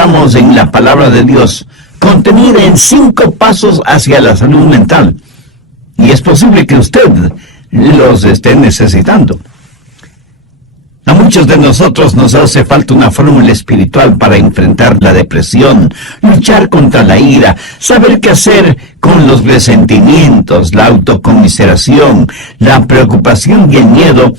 encontramos en la palabra de Dios, contenida en 5 pasos hacia la salud mental. Y es posible que usted los esté necesitando. A muchos de nosotros nos hace falta una fórmula espiritual para enfrentar la depresión, luchar contra la ira, saber qué hacer con los resentimientos, la autocomiseración, la preocupación y el miedo.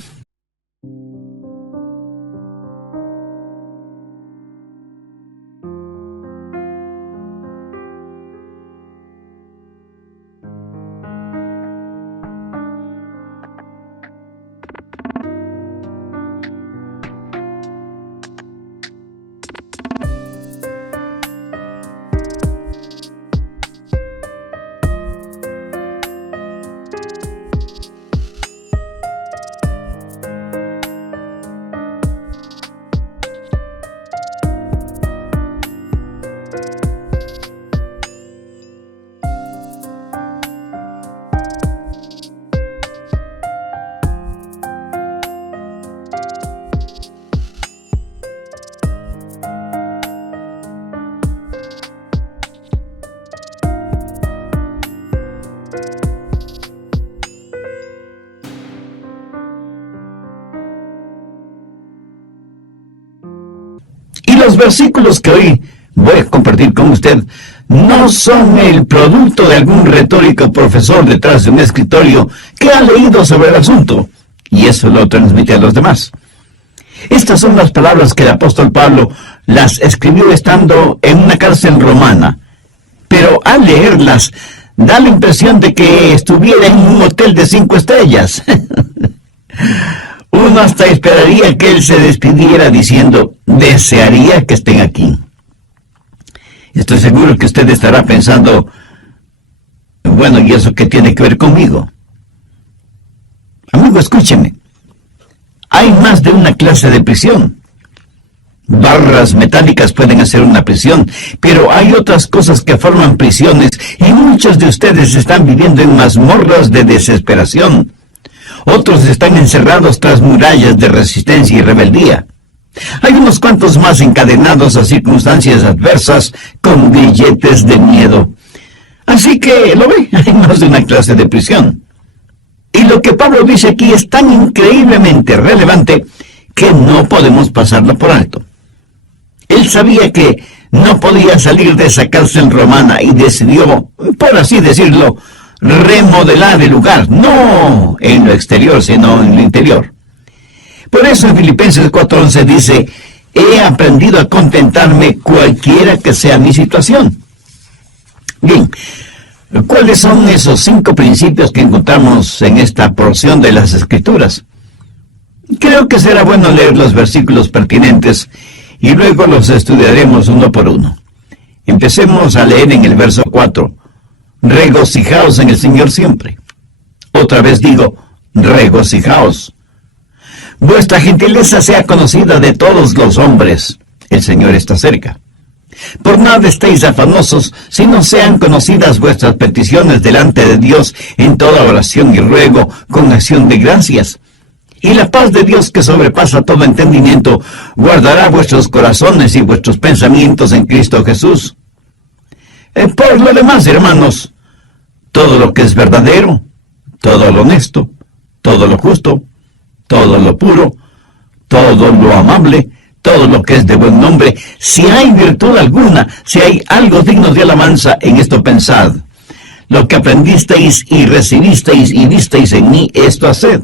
Los versículos que hoy voy a compartir con usted no son el producto de algún retórico profesor detrás de un escritorio que ha leído sobre el asunto y eso lo transmite a los demás. Estas son las palabras que el apóstol Pablo las escribió estando en una cárcel romana, pero al leerlas da la impresión de que estuviera en un hotel de 5 estrellas. Uno hasta esperaría que él se despidiera diciendo, desearía que estén aquí. Estoy seguro que usted estará pensando, bueno, ¿y eso qué tiene que ver conmigo? Amigo, escúcheme. Hay más de una clase de prisión. Barras metálicas pueden hacer una prisión, pero hay otras cosas que forman prisiones y muchos de ustedes están viviendo en mazmorras de desesperación. Otros están encerrados tras murallas de resistencia y rebeldía. Hay unos cuantos más encadenados a circunstancias adversas con grilletes de miedo. Así que, ¿lo ve? Hay más de una clase de prisión. Y lo que Pablo dice aquí es tan increíblemente relevante que no podemos pasarlo por alto. Él sabía que no podía salir de esa cárcel romana y decidió, por así decirlo, remodelar el lugar, no en lo exterior, sino en lo interior. Por eso en Filipenses 4:11 dice, he aprendido a contentarme cualquiera que sea mi situación. Bien, ¿cuáles son esos 5 principios que encontramos en esta porción de las Escrituras? Creo que será bueno leer los versículos pertinentes y luego los estudiaremos uno por uno. Empecemos a leer en el verso 4. Regocijaos en el Señor siempre. Otra vez digo, regocijaos. Vuestra gentileza sea conocida de todos los hombres. El Señor está cerca. Por nada estéis afanosos, sino sean conocidas vuestras peticiones delante de Dios en toda oración y ruego con acción de gracias. Y la paz de Dios que sobrepasa todo entendimiento, guardará vuestros corazones y vuestros pensamientos en Cristo Jesús. Por lo demás, hermanos, todo lo que es verdadero, todo lo honesto, todo lo justo, todo lo puro, todo lo amable, todo lo que es de buen nombre, si hay virtud alguna, si hay algo digno de alabanza, en esto pensad. Lo que aprendisteis y recibisteis y visteis en mí, esto haced.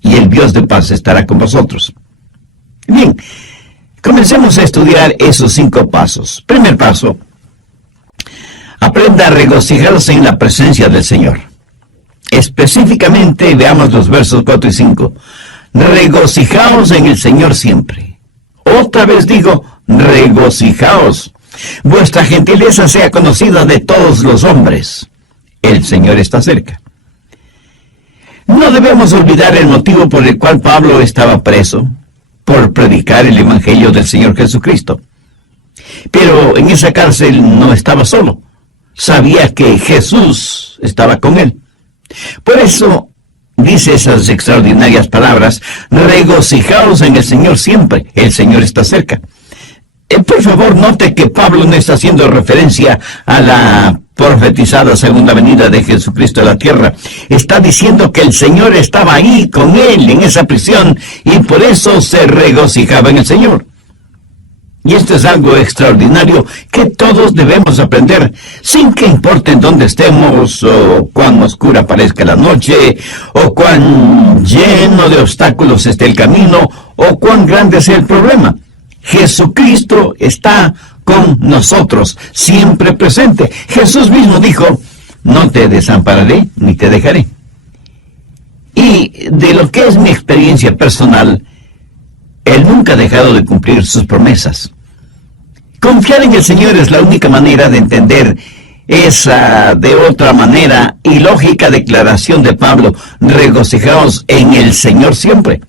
Y el Dios de paz estará con vosotros. Bien, comencemos a estudiar esos 5 pasos. Primer paso. Aprenda a regocijarse en la presencia del Señor. Específicamente, veamos los versos 4 y 5. Regocijaos en el Señor siempre. Otra vez digo, regocijaos. Vuestra gentileza sea conocida de todos los hombres. El Señor está cerca. No debemos olvidar el motivo por el cual Pablo estaba preso, por predicar el Evangelio del Señor Jesucristo. Pero en esa cárcel no estaba solo. Sabía que Jesús estaba con él. Por eso dice esas extraordinarias palabras, regocijaos en el Señor siempre, el Señor está cerca. Por favor, note que Pablo no está haciendo referencia a la profetizada segunda venida de Jesucristo a la tierra. Está diciendo que el Señor estaba ahí con él en esa prisión y por eso se regocijaba en el Señor. Y esto es algo extraordinario que todos debemos aprender, sin que importe en dónde estemos, o cuán oscura parezca la noche, o cuán lleno de obstáculos esté el camino, o cuán grande sea el problema. Jesucristo está con nosotros, siempre presente. Jesús mismo dijo, no te desampararé ni te dejaré. Y de lo que es mi experiencia personal, Él nunca ha dejado de cumplir sus promesas. Confiar en el Señor es la única manera de entender esa de otra manera ilógica declaración de Pablo, regocijaos en el Señor siempre.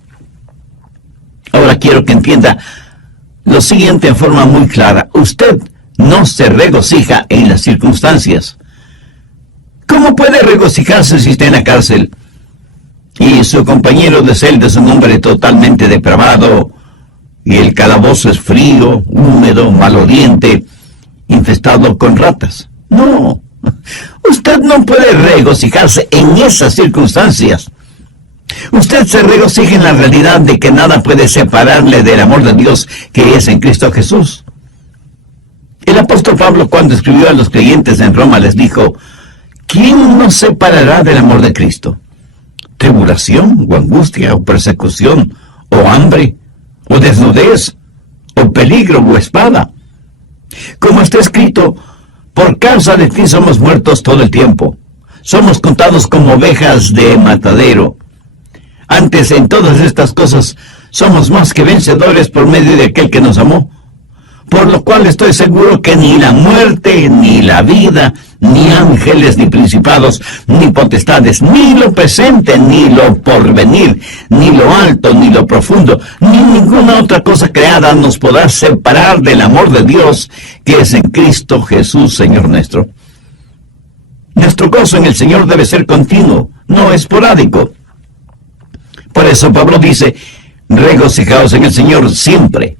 Ahora quiero que entienda lo siguiente en forma muy clara. Usted no se regocija en las circunstancias. ¿Cómo puede regocijarse si está en la cárcel y su compañero de celda es un hombre totalmente depravado y el calabozo es frío, húmedo, maloliente, infestado con ratas? No, usted no puede regocijarse en esas circunstancias. Usted se regocija en la realidad de que nada puede separarle del amor de Dios que es en Cristo Jesús. El apóstol Pablo, cuando escribió a los creyentes en Roma, les dijo, ¿quién nos separará del amor de Cristo? ¿Tribulación, o angustia, o persecución, o hambre, o desnudez, o peligro, o espada? Como está escrito, por causa de ti somos muertos todo el tiempo. Somos contados como ovejas de matadero. Antes, en todas estas cosas, somos más que vencedores por medio de aquel que nos amó. Por lo cual estoy seguro que ni la muerte, ni la vida, ni ángeles, ni principados, ni potestades, ni lo presente, ni lo porvenir, ni lo alto, ni lo profundo, ni ninguna otra cosa creada nos podrá separar del amor de Dios que es en Cristo Jesús, Señor nuestro. Nuestro gozo en el Señor debe ser continuo, no esporádico. Por eso Pablo dice, regocijaos en el Señor siempre.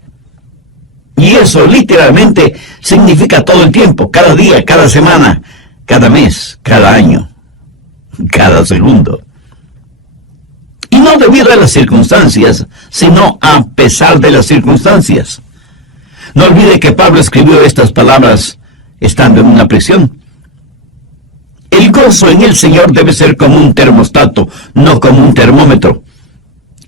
Y eso literalmente significa todo el tiempo, cada día, cada semana, cada mes, cada año, cada segundo. Y no debido a las circunstancias, sino a pesar de las circunstancias. No olvide que Pablo escribió estas palabras estando en una prisión. El gozo en el Señor debe ser como un termostato, no como un termómetro.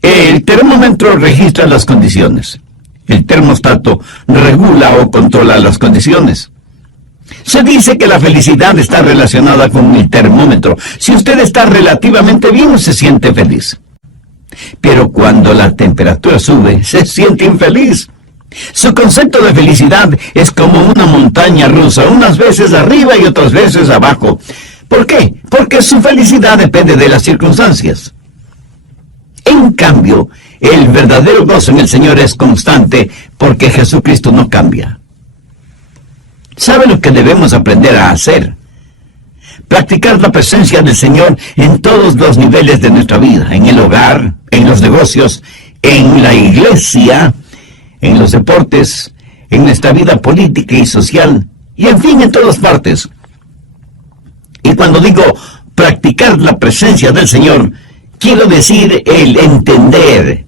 El termómetro registra las condiciones. El termostato regula o controla las condiciones. Se dice que la felicidad está relacionada con el termómetro. Si usted está relativamente bien, se siente feliz. Pero cuando la temperatura sube, se siente infeliz. Su concepto de felicidad es como una montaña rusa, unas veces arriba y otras veces abajo. ¿Por qué? Porque su felicidad depende de las circunstancias. En cambio, el verdadero gozo en el Señor es constante porque Jesucristo no cambia. ¿Sabe lo que debemos aprender a hacer? Practicar la presencia del Señor en todos los niveles de nuestra vida, en el hogar, en los negocios, en la iglesia, en los deportes, en nuestra vida política y social, y en fin, en todas partes. Y cuando digo practicar la presencia del Señor, quiero decir el entender,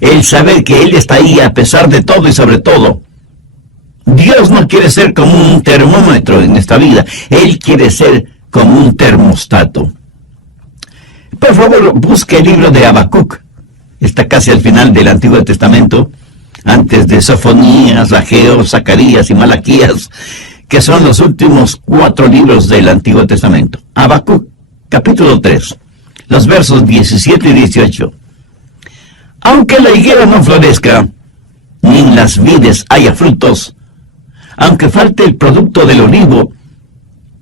el saber que Él está ahí a pesar de todo y sobre todo. Dios no quiere ser como un termómetro en esta vida, Él quiere ser como un termostato. Por favor, busque el libro de Habacuc. Está casi al final del Antiguo Testamento, antes de Sofonías, Ageo, Zacarías y Malaquías, que son los últimos 4 libros del Antiguo Testamento. Habacuc, capítulo 3. Los versos 17 y 18. Aunque la higuera no florezca, ni en las vides haya frutos, aunque falte el producto del olivo,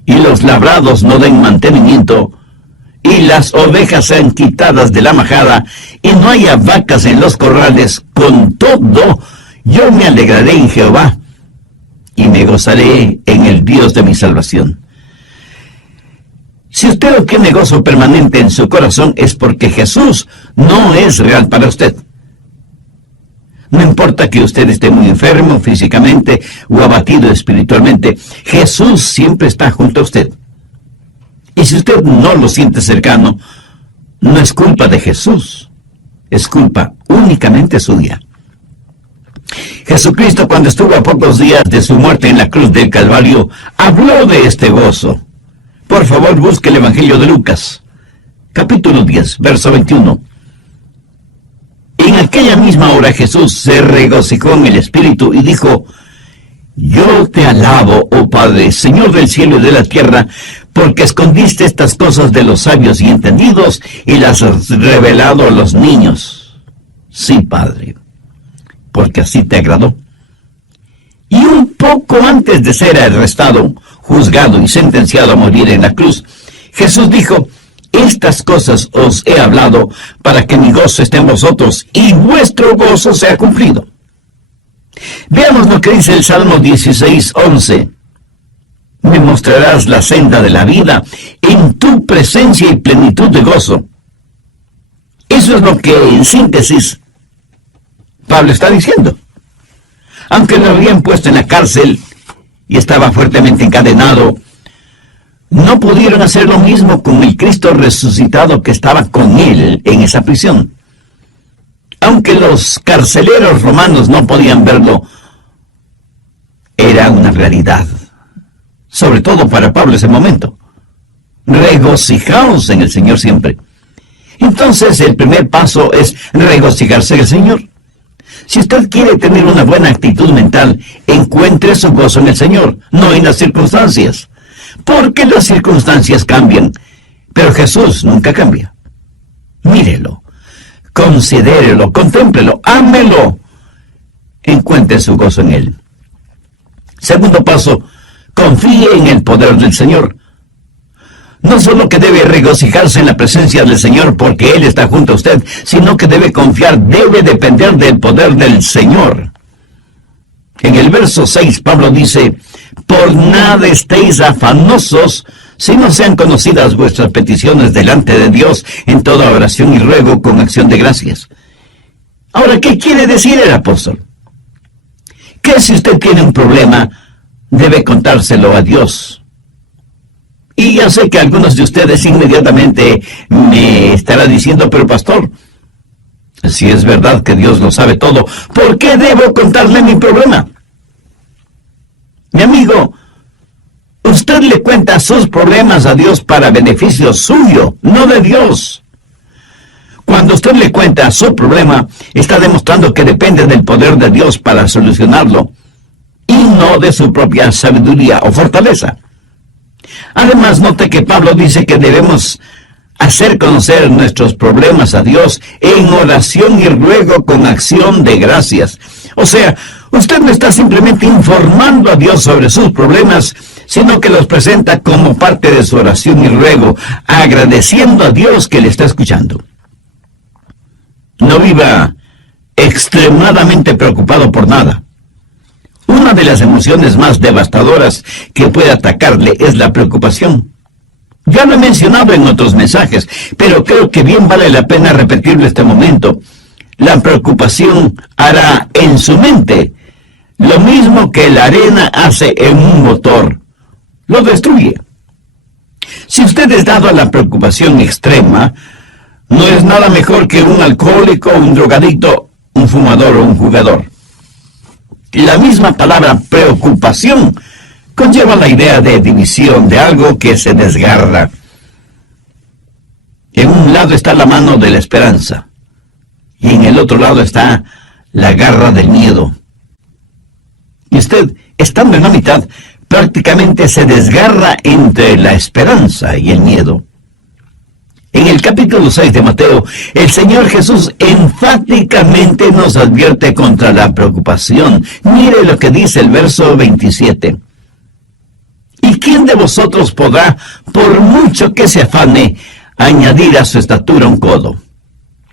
y los labrados no den mantenimiento, y las ovejas sean quitadas de la majada, y no haya vacas en los corrales, con todo, yo me alegraré en Jehová, y me gozaré en el Dios de mi salvación. Si usted no tiene gozo permanente en su corazón, es porque Jesús no es real para usted. No importa que usted esté muy enfermo físicamente o abatido espiritualmente, Jesús siempre está junto a usted. Y si usted no lo siente cercano, no es culpa de Jesús, es culpa únicamente suya. Jesucristo, cuando estuvo a pocos días de su muerte en la cruz del Calvario, habló de este gozo. Por favor, busque el Evangelio de Lucas, capítulo 10, verso 21. En aquella misma hora Jesús se regocijó en el Espíritu y dijo: Yo te alabo, oh Padre, Señor del cielo y de la tierra, porque escondiste estas cosas de los sabios y entendidos y las has revelado a los niños. Sí, Padre, porque así te agradó. Y un poco antes de ser arrestado, juzgado y sentenciado a morir en la cruz, Jesús dijo: Estas cosas os he hablado para que mi gozo esté en vosotros y vuestro gozo sea cumplido. Veamos lo que dice el Salmo 16:11. Me mostrarás la senda de la vida, en tu presencia y plenitud de gozo. Eso es lo que, en síntesis, Pablo está diciendo. Aunque lo habían puesto en la cárcel y estaba fuertemente encadenado, no pudieron hacer lo mismo con el Cristo resucitado que estaba con él en esa prisión. Aunque los carceleros romanos no podían verlo, era una realidad. Sobre todo para Pablo ese momento. Regocijaos en el Señor siempre. Entonces el primer paso es regocijarse en el Señor. Si usted quiere tener una buena actitud mental, encuentre su gozo en el Señor, no en las circunstancias. Porque las circunstancias cambian, pero Jesús nunca cambia. Mírelo, considérelo, contémplelo, ámelo. Encuentre su gozo en Él. Segundo paso, confíe en el poder del Señor. No solo que debe regocijarse en la presencia del Señor porque Él está junto a usted, sino que debe confiar, debe depender del poder del Señor. En el verso 6, Pablo dice: Por nada estéis afanosos, si no sean conocidas vuestras peticiones delante de Dios en toda oración y ruego con acción de gracias. Ahora, ¿qué quiere decir el apóstol? Que si usted tiene un problema, debe contárselo a Dios. Y ya sé que algunos de ustedes inmediatamente me estarán diciendo: pero pastor, si es verdad que Dios lo sabe todo, ¿por qué debo contarle mi problema? Mi amigo, usted le cuenta sus problemas a Dios para beneficio suyo, no de Dios. Cuando usted le cuenta su problema, está demostrando que depende del poder de Dios para solucionarlo, y no de su propia sabiduría o fortaleza. Además, note que Pablo dice que debemos hacer conocer nuestros problemas a Dios en oración y ruego con acción de gracias. O sea, usted no está simplemente informando a Dios sobre sus problemas, sino que los presenta como parte de su oración y ruego, agradeciendo a Dios que le está escuchando. No viva extremadamente preocupado por nada. Una de las emociones más devastadoras que puede atacarle es la preocupación. Ya lo he mencionado en otros mensajes, pero creo que bien vale la pena repetirlo este momento. La preocupación hará en su mente lo mismo que la arena hace en un motor. Lo destruye. Si usted es dado a la preocupación extrema, no es nada mejor que un alcohólico, un drogadicto, un fumador o un jugador. La misma palabra preocupación conlleva la idea de división, de algo que se desgarra. En un lado está la mano de la esperanza, y en el otro lado está la garra del miedo. Y usted, estando en la mitad, prácticamente se desgarra entre la esperanza y el miedo. En el capítulo 6 de Mateo, el Señor Jesús enfáticamente nos advierte contra la preocupación. Mire lo que dice el verso 27. ¿Y quién de vosotros podrá, por mucho que se afane, añadir a su estatura un codo?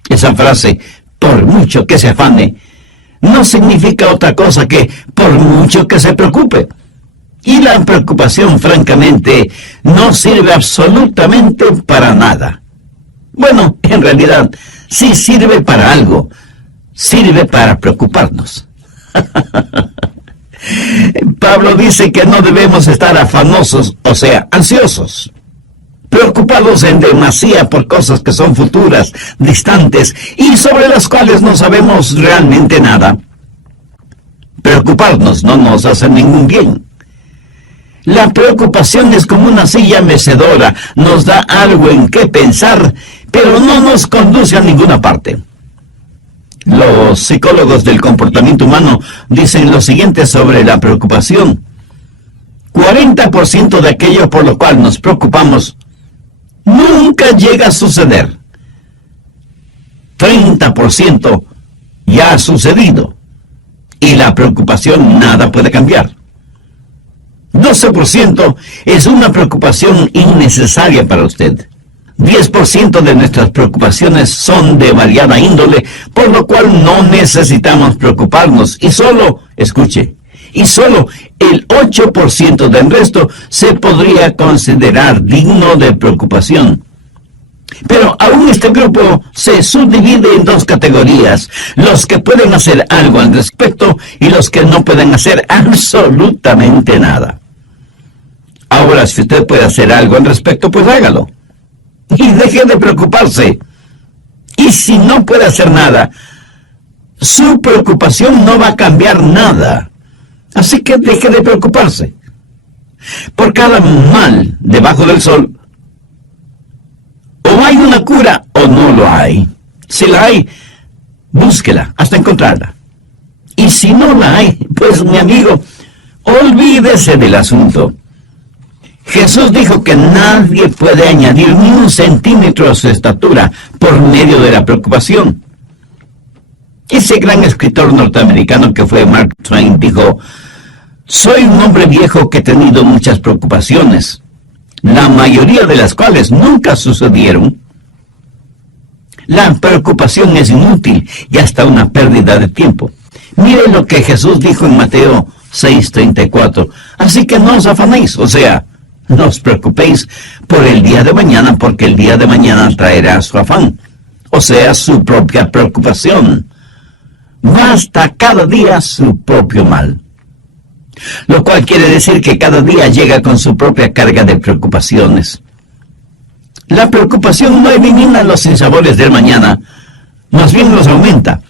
Esa frase, por mucho que se afane, no significa otra cosa que por mucho que se preocupe. Y la preocupación, francamente, no sirve absolutamente para nada. Bueno, en realidad, sí sirve para algo. sirve para preocuparnos. Pablo dice que no debemos estar afanosos, o sea, ansiosos, preocupados en demasía por cosas que son futuras, distantes y sobre las cuales no sabemos realmente nada. Preocuparnos no nos hace ningún bien. La preocupación es como una silla mecedora, nos da algo en qué pensar, pero no nos conduce a ninguna parte. Los psicólogos del comportamiento humano dicen lo siguiente sobre la preocupación. 40% de aquello por lo cual nos preocupamos nunca llega a suceder. 30% ya ha sucedido. Y la preocupación nada puede cambiar. 12% es una preocupación innecesaria para usted. 10% de nuestras preocupaciones son de variada índole, por lo cual no necesitamos preocuparnos. Y solo, escuche, y solo el 8% del resto se podría considerar digno de preocupación. Pero aún este grupo se subdivide en dos categorías: los que pueden hacer algo al respecto y los que no pueden hacer absolutamente nada. Ahora, si usted puede hacer algo al respecto, pues hágalo. Y deje de preocuparse. Y si no puede hacer nada, su preocupación no va a cambiar nada. Así que deje de preocuparse. Por cada mal debajo del sol, o hay una cura o no lo hay. Si la hay, búsquela hasta encontrarla. Y si no la hay, pues mi amigo, olvídese del asunto. Jesús dijo que nadie puede añadir ni un centímetro a su estatura por medio de la preocupación. Ese gran escritor norteamericano que fue Mark Twain dijo: soy un hombre viejo que he tenido muchas preocupaciones, la mayoría de las cuales nunca sucedieron. La preocupación es inútil y hasta una pérdida de tiempo. Mire lo que Jesús dijo en Mateo 6:34. Así que no os afanéis, o sea, no os preocupéis por el día de mañana, porque el día de mañana traerá su afán, o sea, su propia preocupación. Basta cada día su propio mal. Lo cual quiere decir que cada día llega con su propia carga de preocupaciones. La preocupación no elimina los sinsabores del mañana, más bien los aumenta.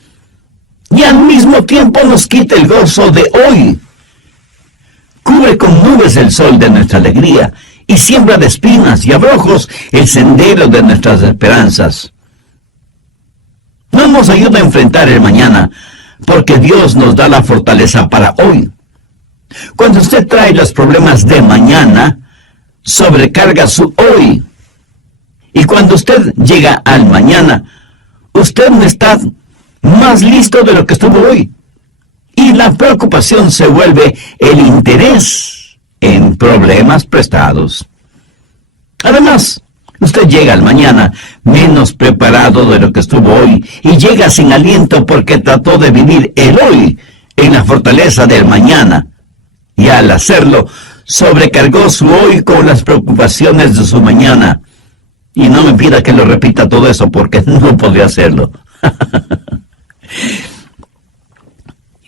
Y al mismo tiempo nos quita el gozo de hoy. Cubre con nubes el sol de nuestra alegría y siembra de espinas y abrojos el sendero de nuestras esperanzas. No nos ayuda a enfrentar el mañana, porque Dios nos da la fortaleza para hoy. Cuando usted trae los problemas de mañana, sobrecarga su hoy. Y cuando usted llega al mañana, usted no está más listo de lo que estuvo hoy. Y la preocupación se vuelve el interés en problemas prestados. Además, usted llega al mañana menos preparado de lo que estuvo hoy y llega sin aliento porque trató de vivir el hoy en la fortaleza del mañana. Y al hacerlo, sobrecargó su hoy con las preocupaciones de su mañana. Y no me pida que lo repita todo eso porque no podría hacerlo.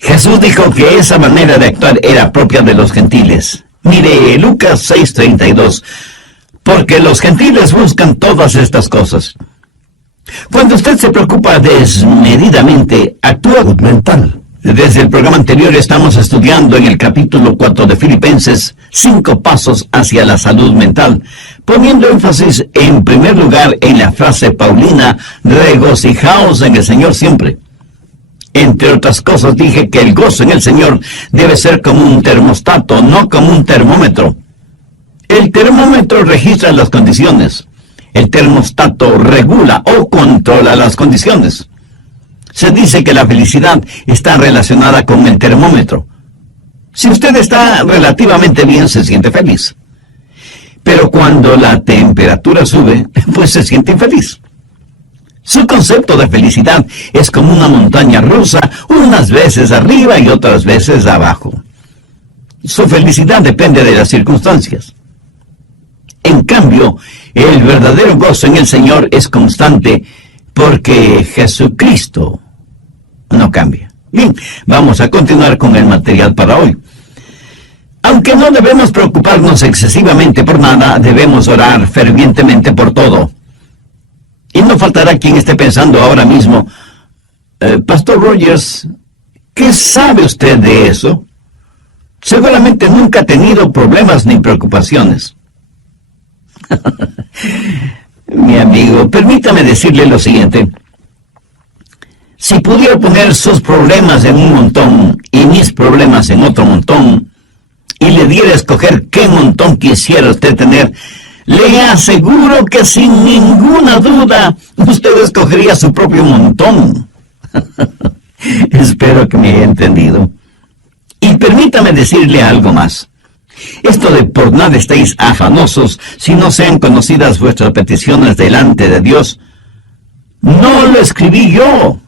Jesús dijo que esa manera de actuar era propia de los gentiles. Mire, Lucas 6:32. Porque los gentiles buscan todas estas cosas. Cuando usted se preocupa desmedidamente, actúa mental. Desde el programa anterior estamos estudiando en el capítulo 4 de Filipenses 5 pasos hacia la salud mental, poniendo énfasis en primer lugar en la frase paulina: regocijaos en el Señor siempre. Entre otras cosas dije que el gozo en el Señor debe ser como un termostato, no como un termómetro. El termómetro registra las condiciones. El termostato regula o controla las condiciones. Se dice que la felicidad está relacionada con el termómetro. Si usted está relativamente bien, se siente feliz. Pero cuando la temperatura sube, pues se siente infeliz. Su concepto de felicidad es como una montaña rusa, unas veces arriba y otras veces abajo. Su felicidad depende de las circunstancias. En cambio, el verdadero gozo en el Señor es constante, porque Jesucristo no cambia. Bien, vamos a continuar con el material para hoy. Aunque no debemos preocuparnos excesivamente por nada, debemos orar fervientemente por todo. Y no faltará quien esté pensando ahora mismo, Pastor Rogers, ¿qué sabe usted de eso? Seguramente nunca ha tenido problemas ni preocupaciones. Mi amigo, permítame decirle lo siguiente. Si pudiera poner sus problemas en un montón y mis problemas en otro montón, y le diera a escoger qué montón quisiera usted tener, le aseguro que sin ninguna duda usted escogería su propio montón. Espero que me haya entendido. Y permítame decirle algo más. Esto de por nada estéis afanosos si no sean conocidas vuestras peticiones delante de Dios, no lo escribí yo,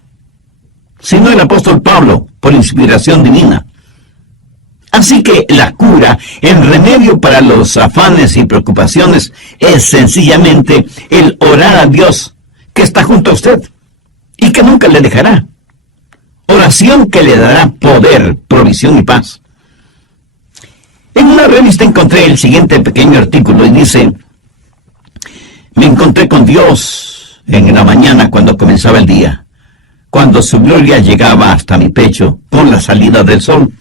sino el apóstol Pablo, por inspiración divina. Así que la cura, el remedio para los afanes y preocupaciones, es sencillamente el orar a Dios, que está junto a usted, y que nunca le dejará. Oración que le dará poder, provisión y paz. En una revista encontré el siguiente pequeño artículo y dice: me encontré con Dios en la mañana cuando comenzaba el día, cuando su gloria llegaba hasta mi pecho con la salida del sol.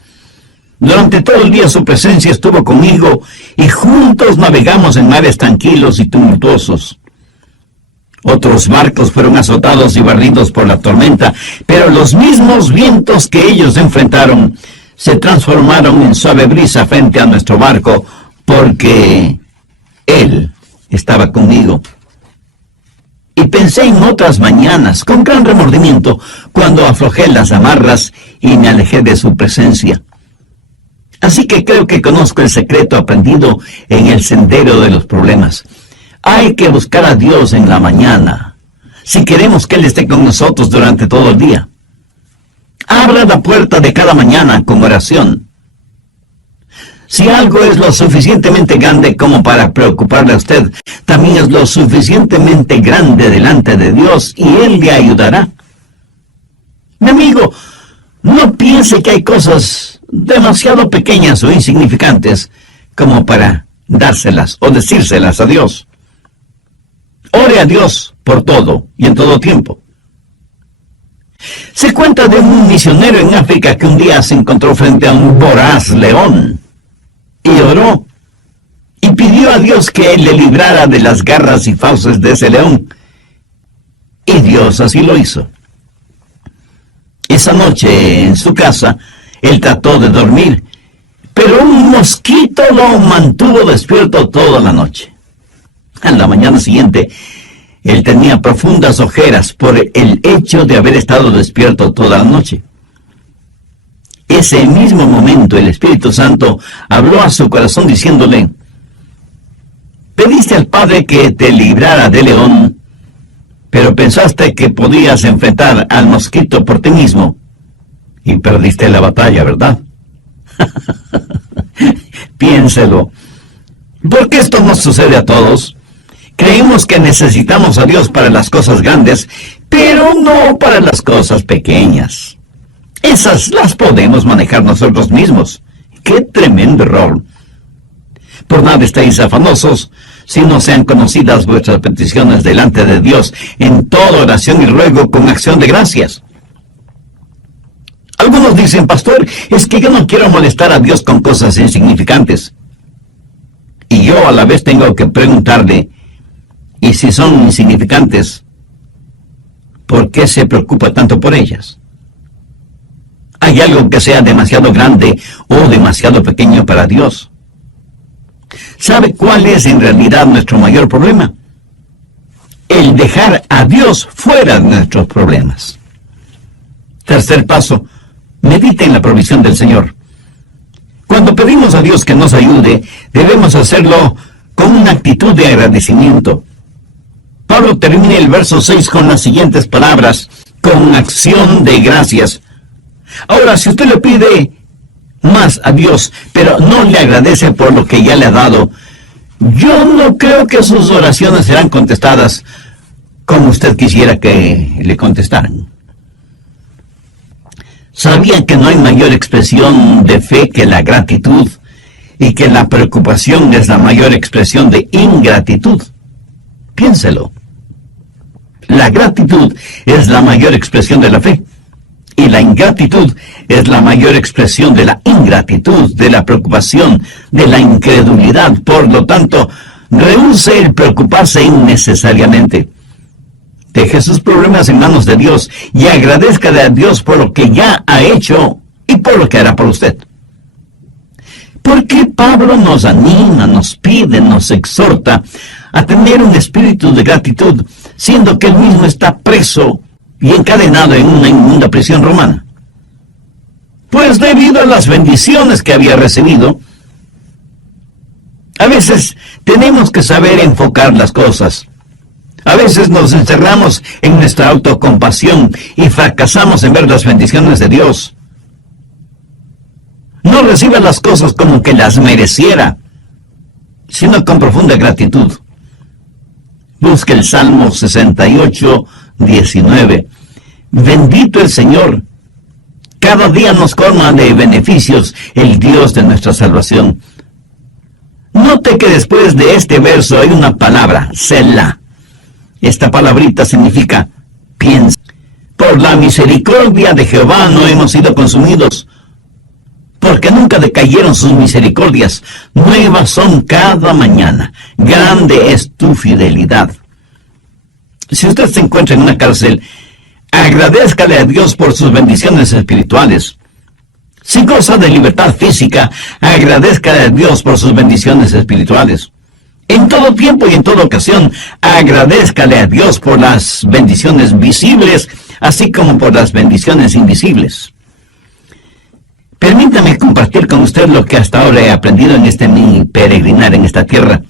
Durante todo el día su presencia estuvo conmigo y juntos navegamos en mares tranquilos y tumultuosos. Otros barcos fueron azotados y barridos por la tormenta, pero los mismos vientos que ellos enfrentaron se transformaron en suave brisa frente a nuestro barco, porque Él estaba conmigo. Y pensé en otras mañanas, con gran remordimiento, cuando aflojé las amarras y me alejé de su presencia. Así que creo que conozco el secreto aprendido en el sendero de los problemas. Hay que buscar a Dios en la mañana, si queremos que Él esté con nosotros durante todo el día. Abra la puerta de cada mañana con oración. Si algo es lo suficientemente grande como para preocuparle a usted, también es lo suficientemente grande delante de Dios y Él le ayudará. Mi amigo, no piense que hay cosas demasiado pequeñas o insignificantes como para dárselas o decírselas a Dios. Ore a Dios por todo y en todo tiempo. Se cuenta de un misionero en África que un día se encontró frente a un voraz león y oró y pidió a Dios que le librara de las garras y fauces de ese león. Y Dios así lo hizo. Esa noche en su casa él trató de dormir, pero un mosquito lo mantuvo despierto toda la noche. En la mañana siguiente, él tenía profundas ojeras por el hecho de haber estado despierto toda la noche. Ese mismo momento el Espíritu Santo habló a su corazón diciéndole: pediste al Padre que te librara del león, pero pensaste que podías enfrentar al mosquito por ti mismo y perdiste la batalla, ¿verdad? Piénselo. Porque esto nos sucede a todos. Creemos que necesitamos a Dios para las cosas grandes, pero no para las cosas pequeñas. Esas las podemos manejar nosotros mismos. ¡Qué tremendo error! Por nada estéis afanosos, si no sean conocidas vuestras peticiones delante de Dios en toda oración y ruego con acción de gracias. Algunos dicen: pastor, es que yo no quiero molestar a Dios con cosas insignificantes. Y yo a la vez tengo que preguntarle: ¿y si son insignificantes, por qué se preocupa tanto por ellas? ¿Hay algo que sea demasiado grande o demasiado pequeño para Dios? ¿Sabe cuál es en realidad nuestro mayor problema? El dejar a Dios fuera de nuestros problemas. Tercer paso: medite en la provisión del Señor. Cuando pedimos a Dios que nos ayude, debemos hacerlo con una actitud de agradecimiento. Pablo termina el verso 6 con las siguientes palabras: con acción de gracias. Ahora, si usted le pide más a Dios, pero no le agradece por lo que ya le ha dado, yo no creo que sus oraciones serán contestadas como usted quisiera que le contestaran. ¿Sabían que no hay mayor expresión de fe que la gratitud y que la preocupación es la mayor expresión de ingratitud? Piénselo. La gratitud es la mayor expresión de la fe y la ingratitud es la mayor expresión de la ingratitud, de la preocupación, de la incredulidad. Por lo tanto, rehúse el preocuparse innecesariamente. Deje sus problemas en manos de Dios y agradézcale a Dios por lo que ya ha hecho y por lo que hará por usted. ¿Por qué Pablo nos anima, nos pide, nos exhorta a tener un espíritu de gratitud, siendo que él mismo está preso y encadenado en una inmunda prisión romana? Pues debido a las bendiciones que había recibido. A veces tenemos que saber enfocar las cosas. A veces nos encerramos en nuestra autocompasión y fracasamos en ver las bendiciones de Dios. No reciba las cosas como que las mereciera, sino con profunda gratitud. Busque el Salmo 68, 19. Bendito el Señor. Cada día nos colma de beneficios el Dios de nuestra salvación. Note que después de este verso hay una palabra, Selah. Esta palabrita significa piensa. Por la misericordia de Jehová no hemos sido consumidos, porque nunca decayeron sus misericordias. Nuevas son cada mañana. Grande es tu fidelidad. Si usted se encuentra en una cárcel, agradézcale a Dios por sus bendiciones espirituales. Si goza de libertad física, agradézcale a Dios por sus bendiciones espirituales. En todo tiempo y en toda ocasión, agradézcale a Dios por las bendiciones visibles, así como por las bendiciones invisibles. Permítame compartir con usted lo que hasta ahora he aprendido en mi peregrinar en esta tierra.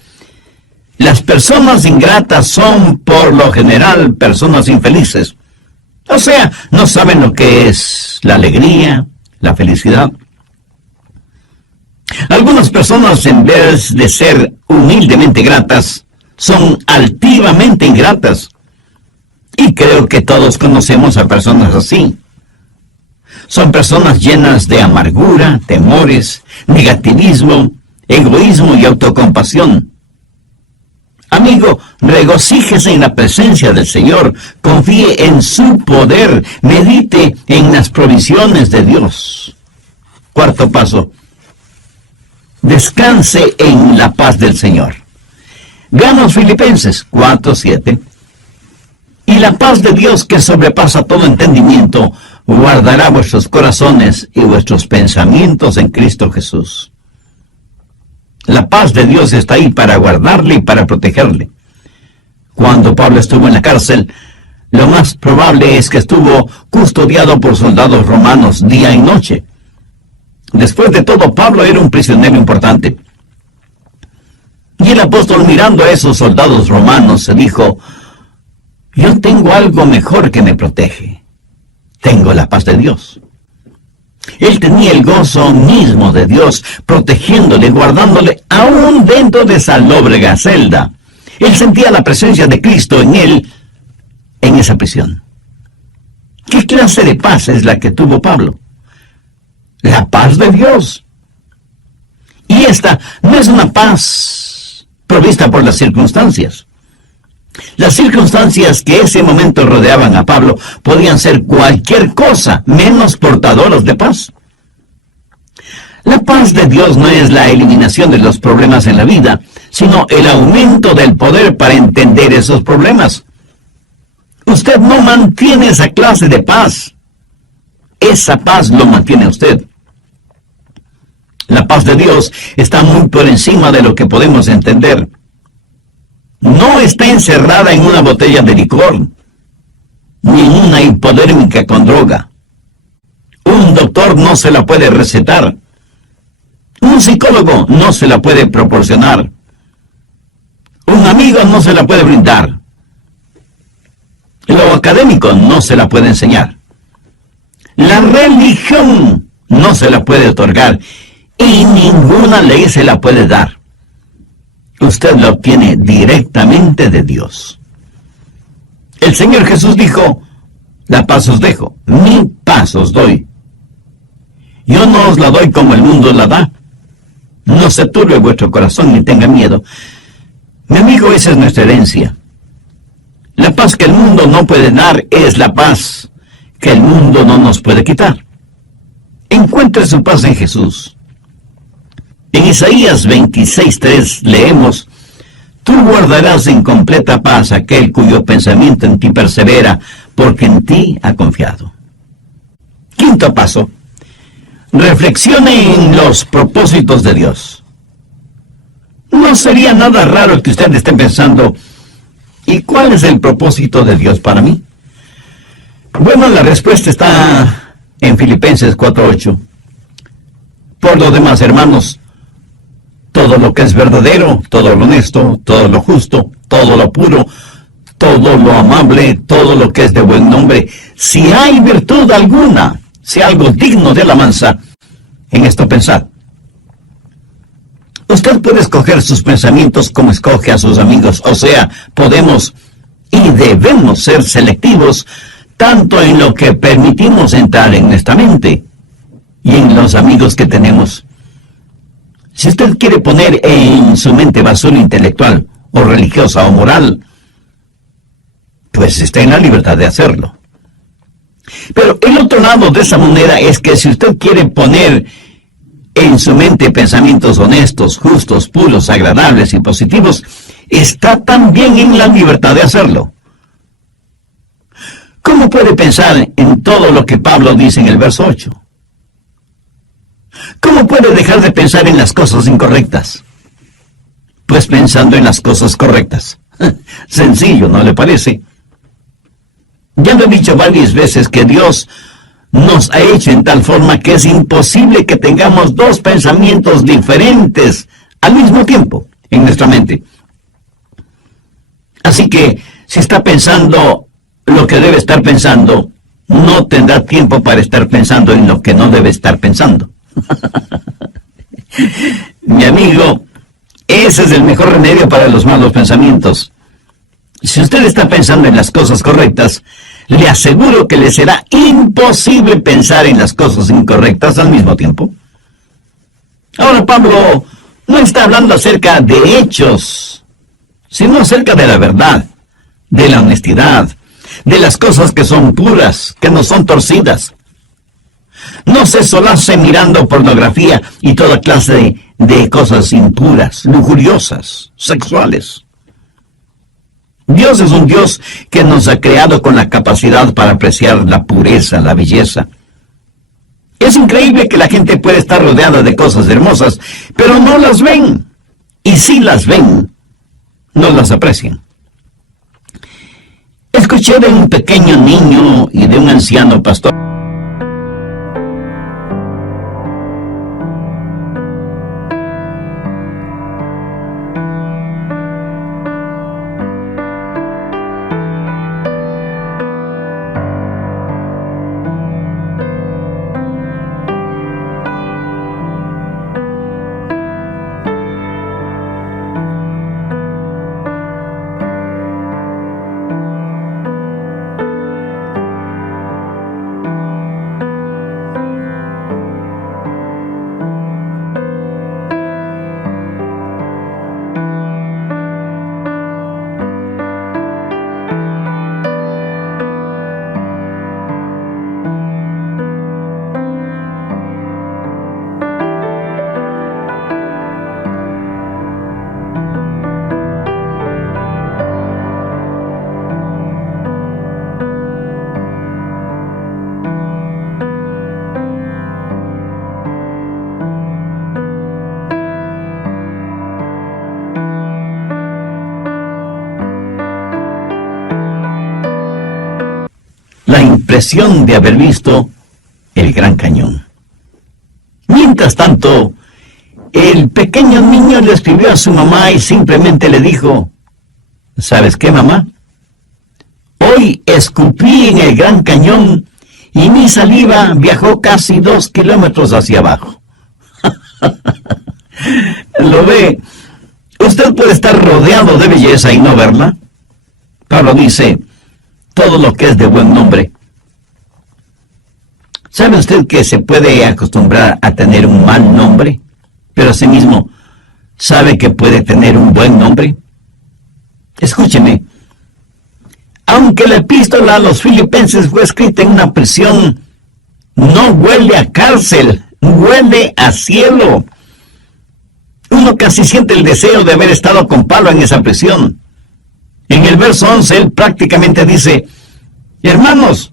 Las personas ingratas son, por lo general, personas infelices. O sea, no saben lo que es la alegría, la felicidad. Algunas personas, en vez de ser humildemente gratas, son altivamente ingratas. Y creo que todos conocemos a personas así. Son personas llenas de amargura, temores, negativismo, egoísmo y autocompasión. Amigo, regocíjese en la presencia del Señor, confíe en su poder, medite en las provisiones de Dios. Cuarto paso. Descanse en la paz del Señor. Veamos Filipenses 4:7. Y la paz de Dios, que sobrepasa todo entendimiento, guardará vuestros corazones y vuestros pensamientos en Cristo Jesús. La paz de Dios está ahí para guardarle y para protegerle. Cuando Pablo estuvo en la cárcel, lo más probable es que estuvo custodiado por soldados romanos día y noche. Después de todo, Pablo era un prisionero importante. Y el apóstol, mirando a esos soldados romanos, se dijo: yo tengo algo mejor que me protege. Tengo la paz de Dios. Él tenía el gozo mismo de Dios, protegiéndole, guardándole, aún dentro de esa lóbrega celda. Él sentía la presencia de Cristo en él, en esa prisión. ¿Qué clase de paz es la que tuvo Pablo? La paz de Dios. Y esta no es una paz provista por las circunstancias. Las circunstancias que ese momento rodeaban a Pablo podían ser cualquier cosa menos portadoras de paz. La paz de Dios no es la eliminación de los problemas en la vida, sino el aumento del poder para entender esos problemas. Usted no mantiene esa clase de paz. Esa paz lo mantiene usted. La paz de Dios está muy por encima de lo que podemos entender. No está encerrada en una botella de licor, ni en una hipodérmica con droga. Un doctor no se la puede recetar. Un psicólogo no se la puede proporcionar. Un amigo no se la puede brindar. Lo académico no se la puede enseñar. La religión no se la puede otorgar. Y ninguna ley se la puede dar. Usted la obtiene directamente de Dios. El Señor Jesús dijo: la paz os dejo, mi paz os doy. Yo no os la doy como el mundo la da. No se turbe vuestro corazón ni tenga miedo. Mi amigo, esa es nuestra herencia. La paz que el mundo no puede dar es la paz que el mundo no nos puede quitar. Encuentre su paz en Jesús. En Isaías 26:3 leemos: Tú guardarás en completa paz aquel cuyo pensamiento en ti persevera, porque en ti ha confiado. Quinto paso: reflexione en los propósitos de Dios. No sería nada raro que usted esté pensando, ¿y cuál es el propósito de Dios para mí? Bueno, la respuesta está en Filipenses 4:8. Por lo demás, hermanos, todo lo que es verdadero, todo lo honesto, todo lo justo, todo lo puro, todo lo amable, todo lo que es de buen nombre, si hay virtud alguna, si algo digno de alabanza, en esto pensad. Usted puede escoger sus pensamientos como escoge a sus amigos, o sea, podemos y debemos ser selectivos tanto en lo que permitimos entrar en nuestra mente y en los amigos que tenemos. Si usted quiere poner en su mente basura intelectual, o religiosa, o moral, pues está en la libertad de hacerlo. Pero el otro lado de esa moneda es que si usted quiere poner en su mente pensamientos honestos, justos, puros, agradables y positivos, está también en la libertad de hacerlo. ¿Cómo puede pensar en todo lo que Pablo dice en el verso 8? ¿Cómo puede dejar de pensar en las cosas incorrectas? Pues pensando en las cosas correctas. Sencillo, ¿no le parece? Ya lo he dicho varias veces que Dios nos ha hecho en tal forma que es imposible que tengamos dos pensamientos diferentes al mismo tiempo en nuestra mente. Así que, si está pensando lo que debe estar pensando, no tendrá tiempo para estar pensando en lo que no debe estar pensando. Mi amigo, ese es el mejor remedio para los malos pensamientos. Si usted está pensando en las cosas correctas, le aseguro que le será imposible pensar en las cosas incorrectas al mismo tiempo. Ahora, Pablo no está hablando acerca de hechos, sino acerca de la verdad, de la honestidad, de las cosas que son puras, que no son torcidas. No se solace mirando pornografía y toda clase de cosas impuras, lujuriosas, sexuales. Dios es un Dios que nos ha creado con la capacidad para apreciar la pureza, la belleza. Es increíble que la gente puede estar rodeada de cosas hermosas, pero no las ven. Y si las ven, no las aprecian. Escuché de un pequeño niño y de un anciano pastor. La impresión de haber visto el Gran Cañón. Mientras tanto, el pequeño niño le escribió a su mamá y simplemente le dijo: ¿sabes qué, mamá? Hoy escupí en el Gran Cañón y mi saliva viajó casi 2 kilómetros hacia abajo. ¿Lo ve? Usted puede estar rodeado de belleza y no verla. Pablo dice: todo lo que es de buen nombre. ¿Sabe usted que se puede acostumbrar a tener un mal nombre, pero asimismo sabe que puede tener un buen nombre? Escúcheme, aunque la epístola a los filipenses fue escrita en una prisión, no huele a cárcel, huele a cielo. Uno casi siente el deseo de haber estado con Pablo en esa prisión. En el verso 11, él prácticamente dice: hermanos,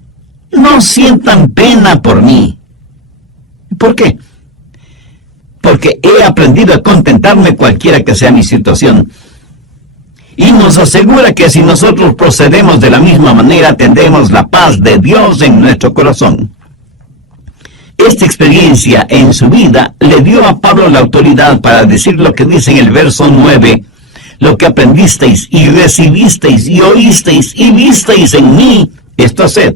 no sientan pena por mí. ¿Por qué? Porque he aprendido a contentarme cualquiera que sea mi situación. Y nos asegura que si nosotros procedemos de la misma manera, tendremos la paz de Dios en nuestro corazón. Esta experiencia en su vida le dio a Pablo la autoridad para decir lo que dice en el verso 9: lo que aprendisteis y recibisteis y oísteis y visteis en mí, esto haced,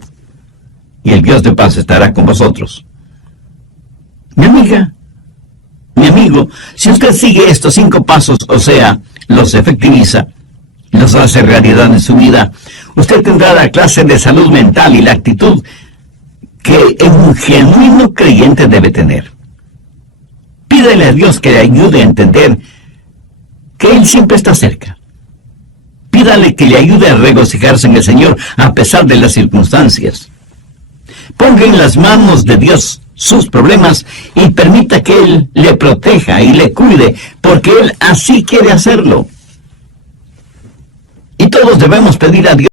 y el Dios de paz estará con vosotros. Mi amiga, mi amigo, si usted sigue estos 5 pasos, o sea, los efectiviza, los hace realidad en su vida, usted tendrá la clase de salud mental y la actitud que un genuino creyente debe tener. Pídele a Dios que le ayude a entender que Él siempre está cerca. Pídale que le ayude a regocijarse en el Señor a pesar de las circunstancias. Ponga en las manos de Dios sus problemas y permita que Él le proteja y le cuide, porque Él así quiere hacerlo. Y todos debemos pedir a Dios